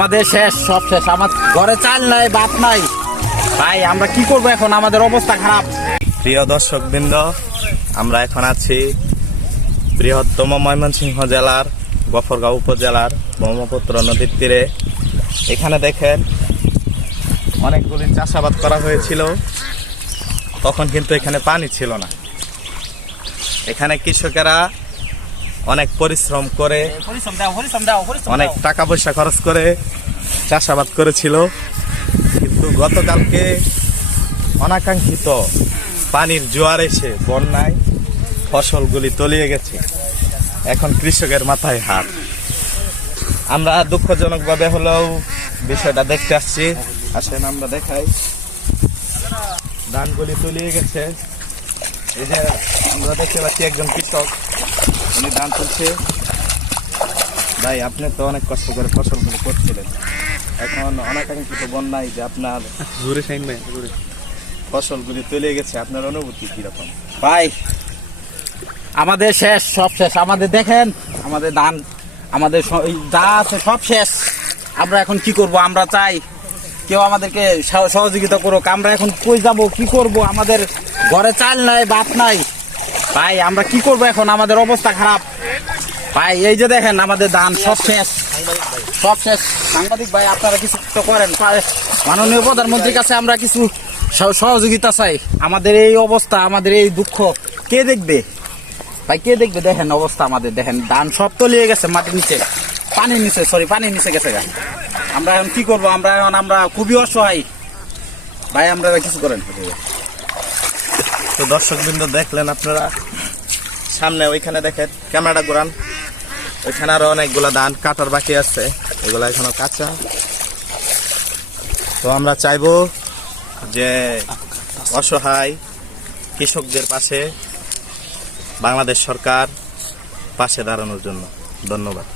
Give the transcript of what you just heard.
আমাদের শেষ, সব শেষ। আমার ঘরে চাল নাই, ভাত নাই। ভাই আমরা কি করবো এখন? আমাদের অবস্থা খারাপ। প্রিয় দর্শকবৃন্দ, আমরা এখন আছি বৃহত্তম ময়মনসিংহ জেলার গফরগাঁও উপজেলার ব্রহ্মপুত্র নদীর তীরে। এখানে দেখেন অনেকগুলি চাষাবাদ করা হয়েছিল, তখন কিন্তু এখানে পানি ছিল না। এখানে কৃষকেরা অনেক পরিশ্রম করে, অনেক টাকা পয়সা খরচ করে চাষাবাদ করেছিল, কিন্তু গতকালকে অনাকাঙ্ক্ষিত পানির জোয়ার এসে বন্যায় ফসলগুলি তলিয়ে গেছে। এখন কৃষকের মাথায় হাত। আমরা দুঃখজনকভাবে হলেও বিষয়টা দেখতে আসছি। আসেন আমরা দেখাই। ধানগুলি তলিয়ে গেছে। এই যে আমরা দেখতে পাচ্ছি একজন কৃষক, উনি ধান তুলছে। ভাই, আপনি তো অনেক কষ্ট করে ফসলগুলি করছিলেন, এখন অনাকাঙ্ক্ষিত বন্যায় যে আপনার ফসলগুলি তলিয়ে গেছে, আপনার অনুভূতি কিরকম? ভাই আমাদের শেষ, সব শেষ। আমাদের দেখেন, আমাদের ধান, আমাদের যা আছে সব শেষ। আমরা এখন কি করব? আমরা চাই কেউ আমাদেরকে সহযোগিতা করুক। আমরা এখন কই যাব, কি করব? আমাদের ঘরে চাল নাই, ভাত নাই। ভাই আমরা কি করব এখন? আমাদের অবস্থা খারাপ। ভাই এই যে দেখেন আমাদের ধান সব শেষ, সব শেষ। সাংবাদিক ভাই আপনারা কিছু তো করেন। মাননীয় প্রধানমন্ত্রীর কাছে আমরা কিছু সহযোগিতা চাই। আমাদের এই অবস্থা, আমাদের এই দুঃখ কে দেখবে? ভাই কে দেখবে? দেখেন অবস্থা আমাদের, দেখেন ধান সব তলিয়ে গেছে মাটির নিচে, পানির নিচে, পানির নিচে গেছে গা। আমরা এখন কি করবো? আমরা খুবই অসহায়। ভাই আমরা কিছু করেন। তো দর্শকবৃন্দ, দেখলেন আপনারা, সামনে ওইখানে দেখেন, ক্যামেরাটা ঘোরান, ওইখানে আরো অনেকগুলো ধান কাটার বাকি আছে, এগুলো এখনো কাঁচা। তো আমরা চাইবো যে অসহায় কৃষকদের পাশে বাংলাদেশ সরকার পাশে দাঁড়ানোর জন্য। ধন্যবাদ।